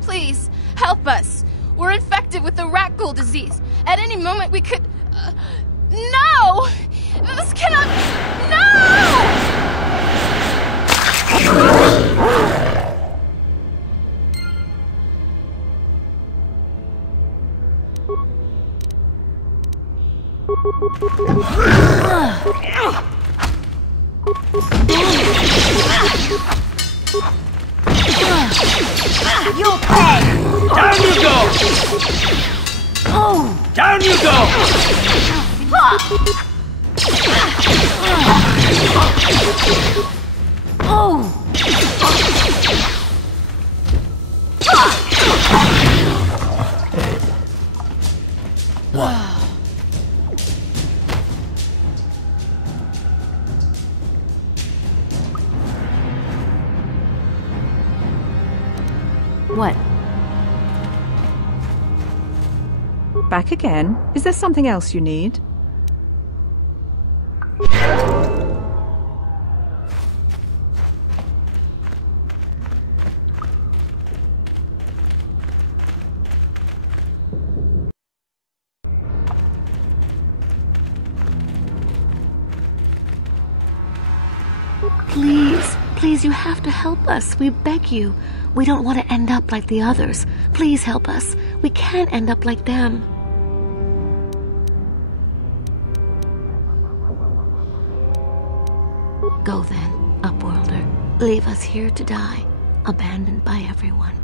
Please, help us. We're infected with the rat ghoul disease. At any moment we could... No! This cannot... No! You'll pay! Down you go! Oh! Down you go! Oh! What? Back again? Is there something else you need? Please, you have to help us. We beg you. We don't want to end up like the others. Please help us. We can't end up like them. Go then, Upworlder. Leave us here to die, abandoned by everyone.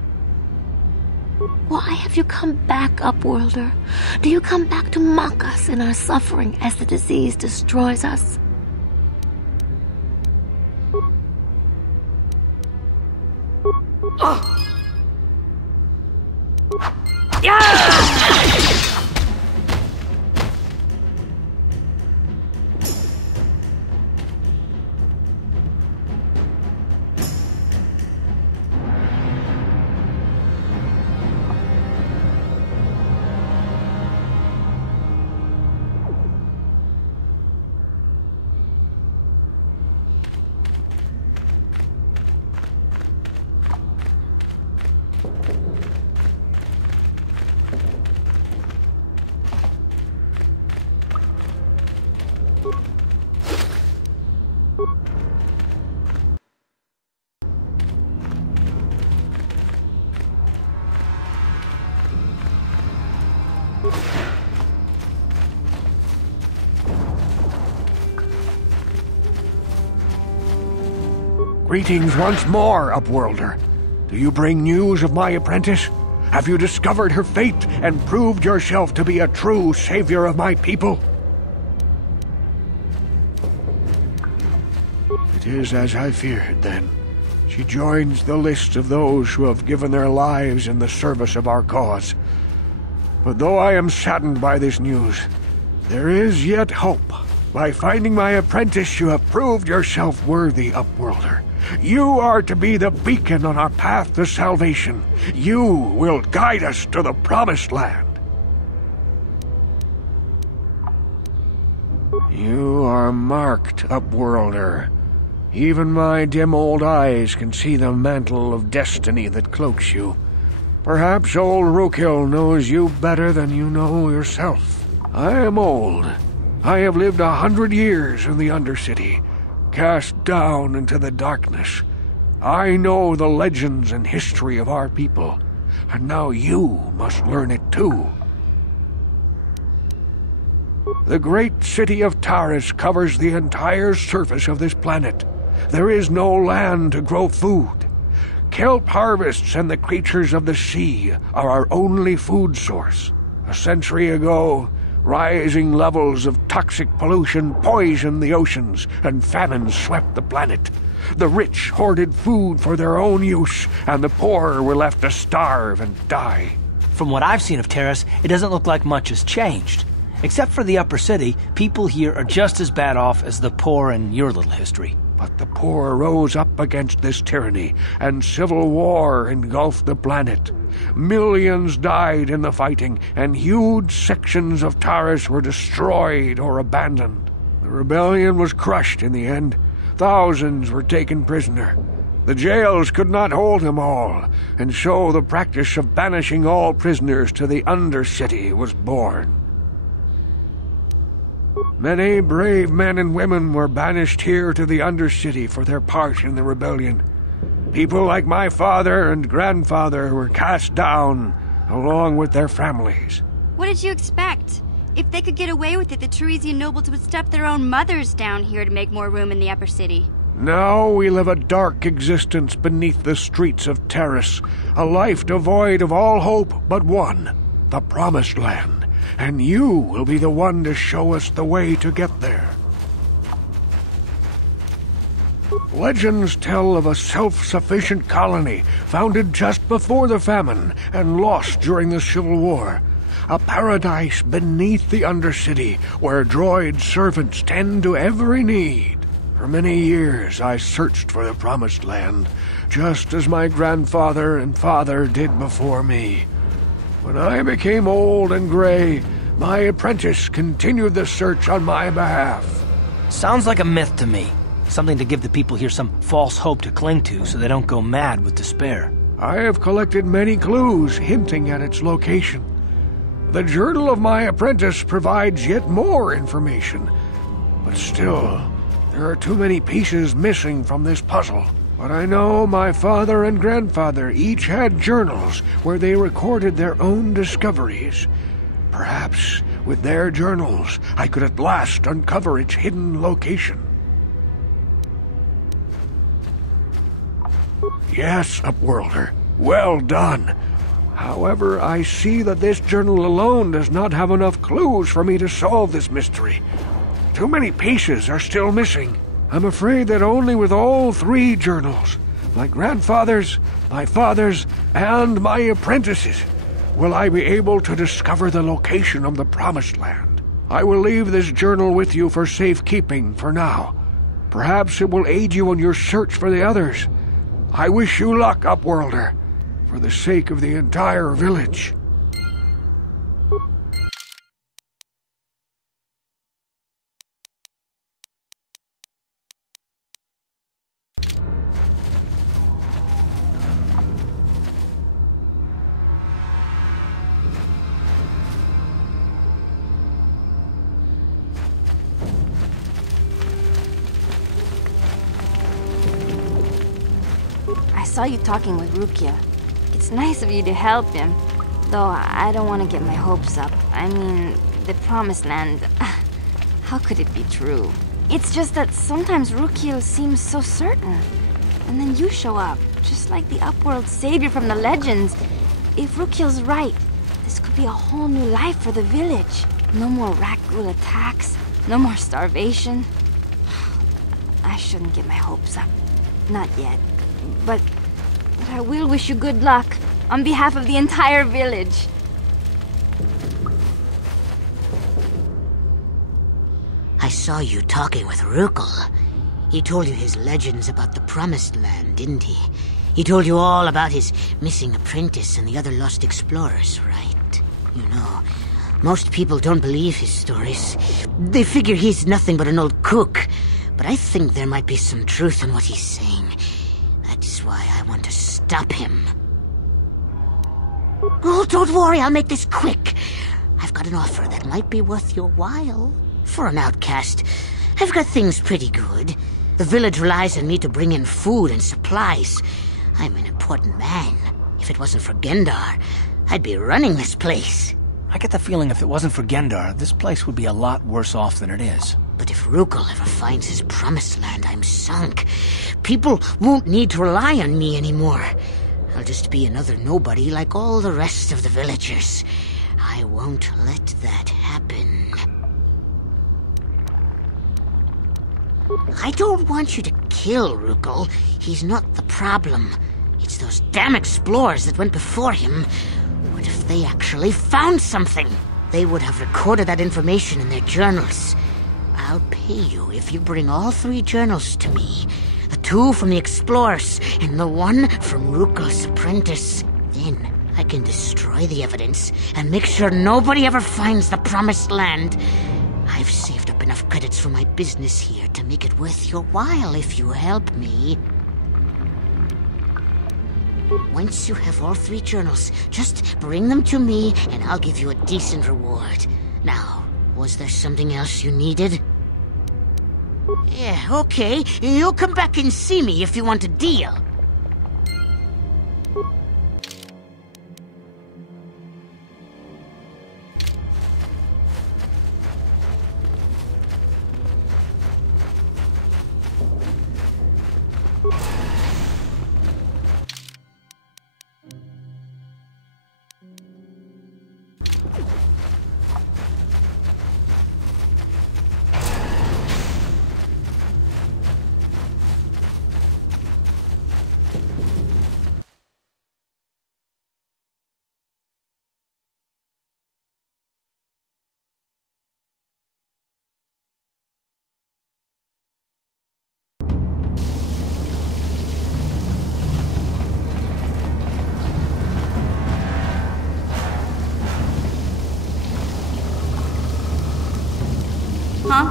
Why have you come back, Upworlder? Do you come back to mock us in our suffering as the disease destroys us? Greetings once more, Upworlder. Do you bring news of my apprentice? Have you discovered her fate and proved yourself to be a true savior of my people? It is as I feared, then. She joins the list of those who have given their lives in the service of our cause. But though I am saddened by this news, there is yet hope. By finding my apprentice, you have proved yourself worthy, Upworlder. You are to be the beacon on our path to salvation. You will guide us to the promised land. You are marked, Upworlder. Even my dim old eyes can see the mantle of destiny that cloaks you. Perhaps old Rookhill knows you better than you know yourself. I am old. I have lived 100 years in the Undercity, cast down into the darkness. I know the legends and history of our people, and now you must learn it too. The great city of Taris covers the entire surface of this planet. There is no land to grow food. Kelp harvests and the creatures of the sea are our only food source. A century ago, rising levels of toxic pollution poisoned the oceans, and famine swept the planet. The rich hoarded food for their own use, and the poor were left to starve and die. From what I've seen of Taris, it doesn't look like much has changed. Except for the upper city, people here are just as bad off as the poor in your little history. But the poor rose up against this tyranny, and civil war engulfed the planet. Millions died in the fighting, and huge sections of Taris were destroyed or abandoned. The rebellion was crushed in the end. Thousands were taken prisoner. The jails could not hold them all, and so the practice of banishing all prisoners to the Undercity was born. Many brave men and women were banished here to the Undercity for their part in the rebellion. People like my father and grandfather were cast down, along with their families. What did you expect? If they could get away with it, the Teresian nobles would step their own mothers down here to make more room in the upper city. Now we live a dark existence beneath the streets of Terrace, a life devoid of all hope but one, the Promised Land, and you will be the one to show us the way to get there. Legends tell of a self-sufficient colony founded just before the famine and lost during the Civil War. A paradise beneath the Undercity where droid servants tend to every need. For many years I searched for the Promised Land, just as my grandfather and father did before me. When I became old and gray, my apprentice continued the search on my behalf. Sounds like a myth to me. Something to give the people here some false hope to cling to so they don't go mad with despair. I have collected many clues hinting at its location. The journal of my apprentice provides yet more information, but still, there are too many pieces missing from this puzzle. But I know my father and grandfather each had journals where they recorded their own discoveries. Perhaps with their journals, I could at last uncover its hidden location. Yes, Upworlder. Well done. However, I see that this journal alone does not have enough clues for me to solve this mystery. Too many pieces are still missing. I'm afraid that only with all three journals, my grandfather's, my father's, and my apprentice's, will I be able to discover the location of the Promised Land. I will leave this journal with you for safekeeping for now. Perhaps it will aid you in your search for the others. I wish you luck, Upworlder, for the sake of the entire village. I saw you talking with Rukia. It's nice of you to help him, though I don't want to get my hopes up. I mean, the Promised Land, how could it be true? It's just that sometimes Rukia seems so certain, and then you show up, just like the Upworld savior from the legends. If Rukia's right, this could be a whole new life for the village. No more Rakghoul attacks, no more starvation. I shouldn't get my hopes up. Not yet. But I will wish you good luck on behalf of the entire village. I saw you talking with Rukel. He told you his legends about the Promised Land, didn't he? He told you all about his missing apprentice and the other lost explorers, right? You know, most people don't believe his stories. They figure he's nothing but an old cook. But I think there might be some truth in what he's saying. That's why I want to stop him. Oh, don't worry, I'll make this quick. I've got an offer that might be worth your while. For an outcast, I've got things pretty good. The village relies on me to bring in food and supplies. I'm an important man. If it wasn't for Gendar, I'd be running this place. I get the feeling if it wasn't for Gendar, this place would be a lot worse off than it is. But if Rukel ever finds his Promised Land, I'm sunk. People won't need to rely on me anymore. I'll just be another nobody like all the rest of the villagers. I won't let that happen. I don't want you to kill Rukel. He's not the problem. It's those damn explorers that went before him. What if they actually found something? They would have recorded that information in their journals. I'll pay you if you bring all three journals to me. The two from the explorers and the one from Rukel's apprentice. Then I can destroy the evidence and make sure nobody ever finds the Promised Land. I've saved up enough credits for my business here to make it worth your while if you help me. Once you have all 3 journals, just bring them to me and I'll give you a decent reward. Now, was there something else you needed? Yeah, okay. You'll come back and see me if you want a deal. Huh?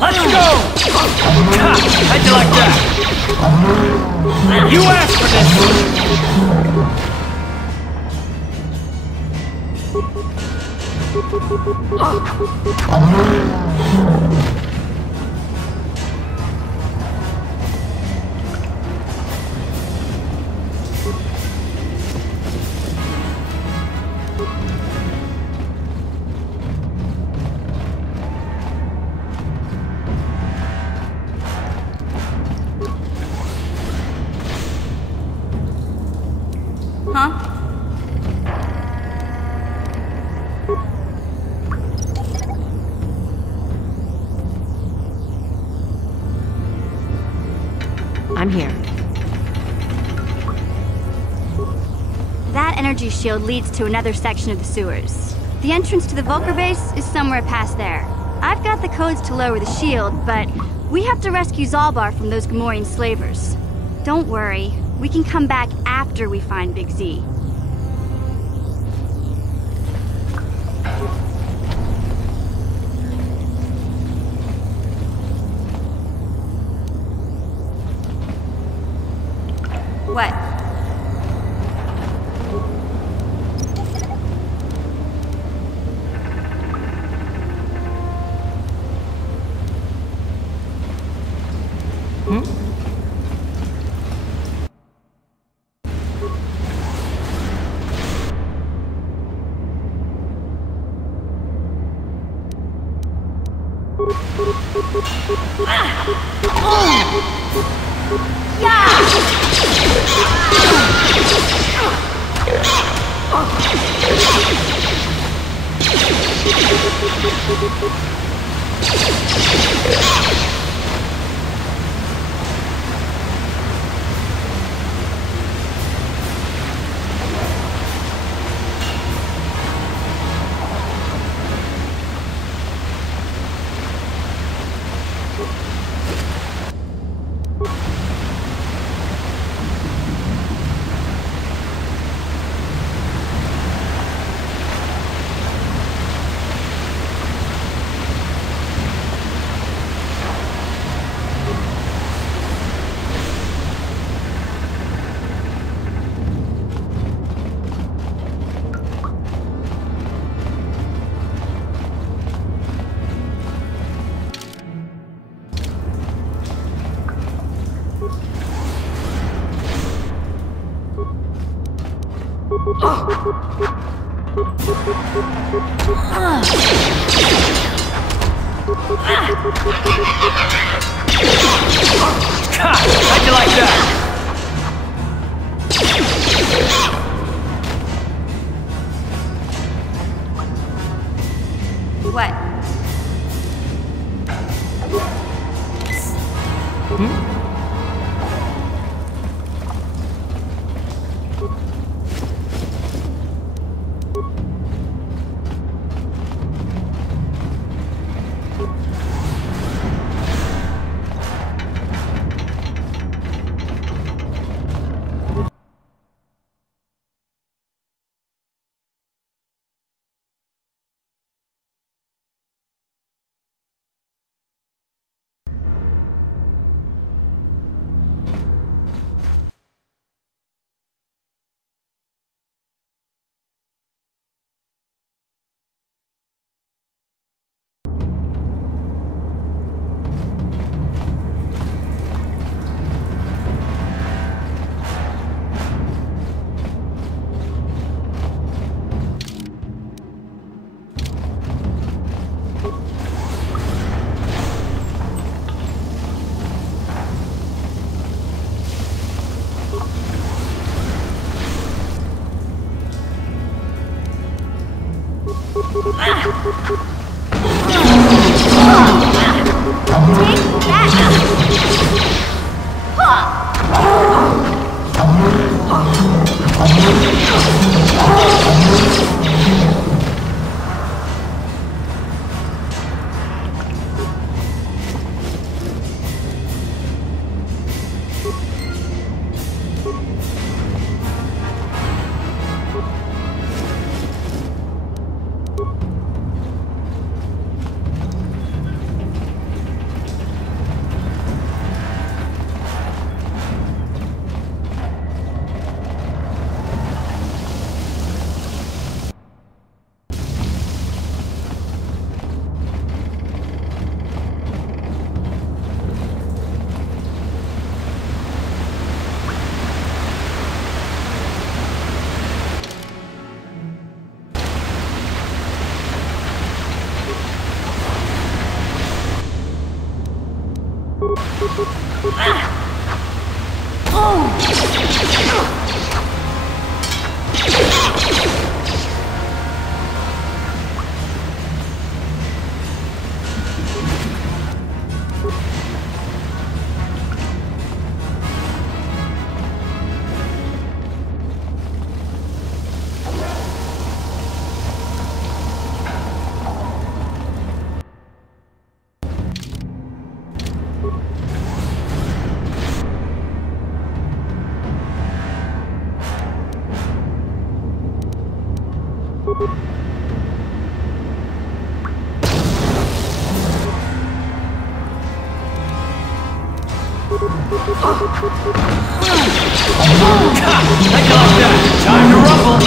Let's go! Ha! How'd you like that? You asked for Huh? I'm here. That energy shield leads to another section of the sewers. The entrance to the Volker base is somewhere past there. I've got the codes to lower the shield, but we have to rescue Zalbar from those Gamorrean slavers. Don't worry, we can come back after we find Big Z. What? How'd you like that? What? I got that! Time to ruffle!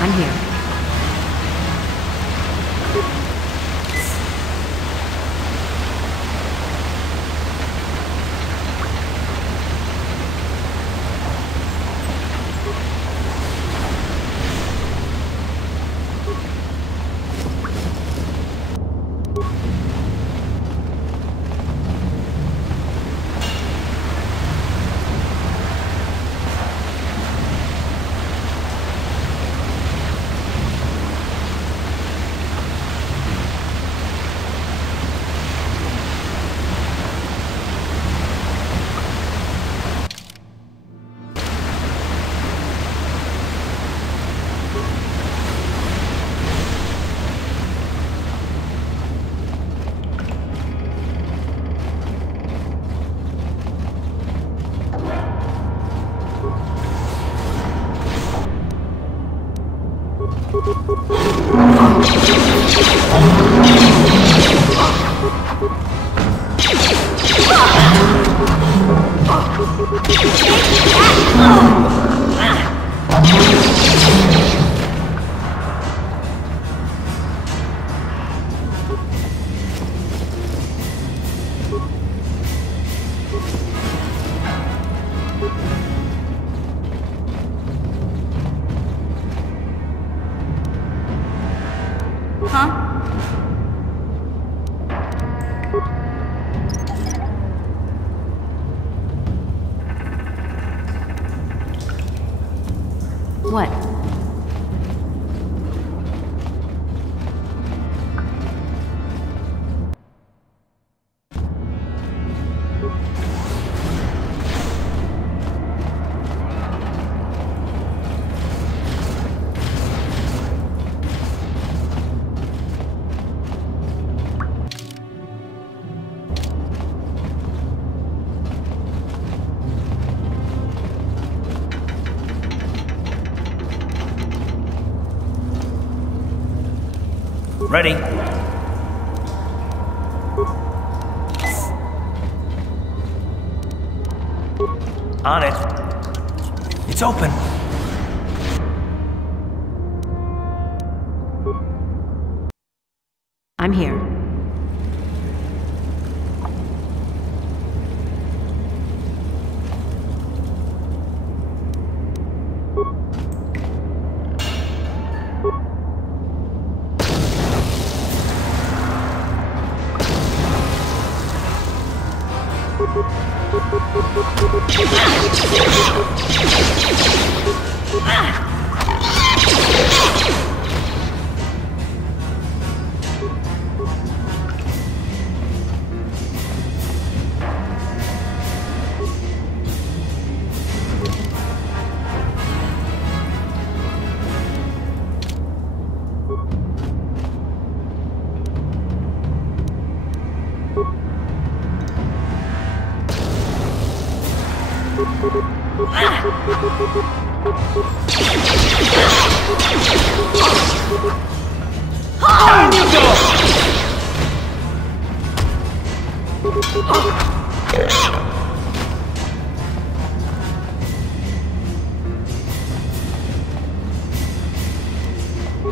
I'm here. Huh? What? Ready? On it. It's open. I'm here.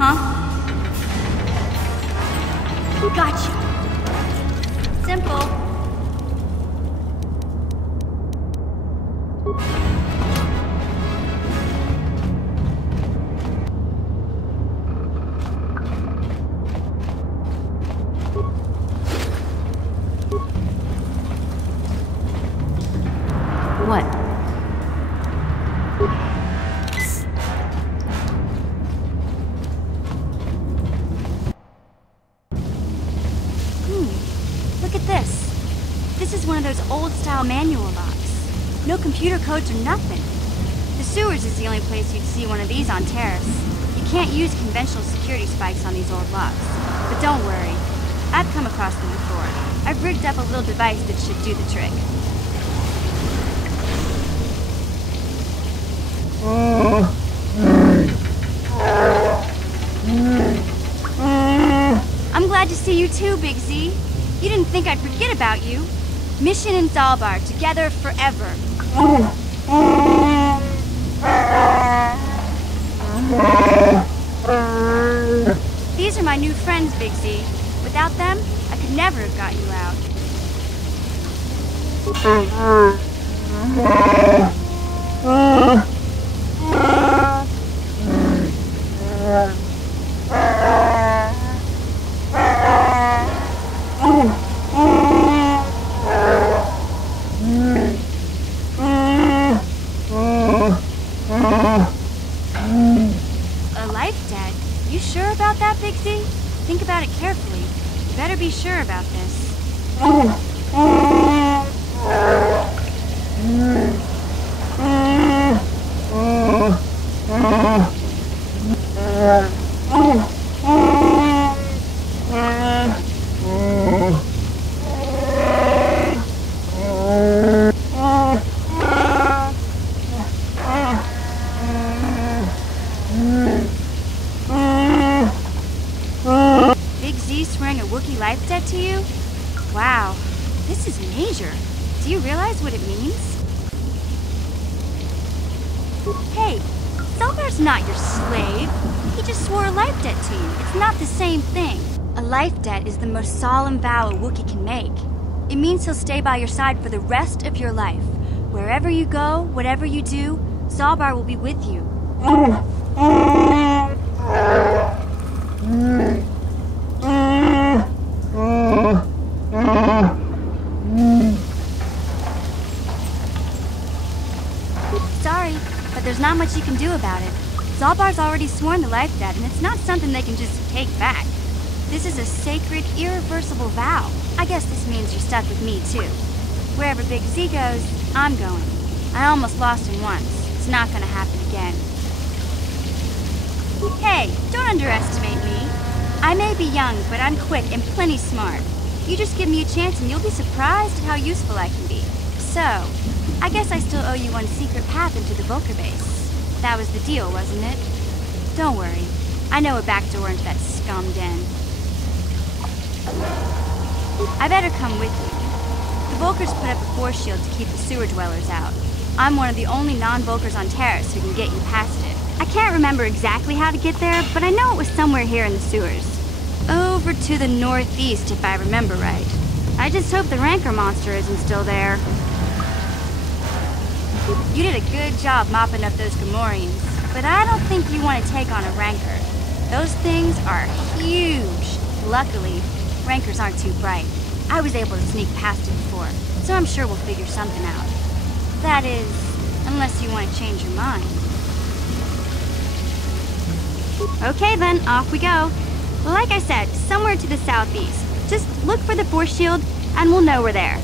Huh? Gotcha. Simple. What? Look at this. This is one of those old-style manual locks. No computer codes or nothing. The sewers is the only place you'd see one of these on Terrace. You can't use conventional security spikes on these old locks. But don't worry. I've come across them before. I've rigged up a little device that should do the trick. I'm glad to see you too, Big Z. You didn't think I'd forget about you. Mission and Zalbar, together forever. These are my new friends, Big Z. Without them, I could never have got you out. A life debt? You sure about that, Big Z? Think about it carefully. You better be sure about this. Big Z swearing a Wookiee life debt to you? Wow, this is major. Do you realize what it means? Hey, Zalbar's not your slave. He just swore a life debt to you. It's not the same thing. A life debt is the most solemn vow a Wookiee can make. It means he'll stay by your side for the rest of your life. Wherever you go, whatever you do, Zalbar will be with you. Sorry, but there's not much you can do about it. Zalbar's already sworn the life debt, and it's not something they can just take back. This is a sacred, irreversible vow. I guess this means you're stuck with me, too. Wherever Big Z goes, I'm going. I almost lost him once. It's not gonna happen again. Hey, don't underestimate me. I may be young, but I'm quick and plenty smart. You just give me a chance and you'll be surprised at how useful I can be. So, I guess I still owe you one secret path into the Vulcar base. That was the deal, wasn't it? Don't worry. I know a back door into that scum den. I better come with you. The Vulcars put up a force shield to keep the sewer dwellers out. I'm one of the only non-Vulcars on Terrace who can get you past it. I can't remember exactly how to get there, but I know it was somewhere here in the sewers. Over to the northeast, if I remember right. I just hope the Rancor monster isn't still there. You did a good job mopping up those Gamorreans, but I don't think you want to take on a Rancor. Those things are huge. Luckily, Rancors aren't too bright. I was able to sneak past it before, so I'm sure we'll figure something out. That is, unless you want to change your mind. Okay then, off we go. Like I said, somewhere to the southeast. Just look for the force shield, and we'll know we're there.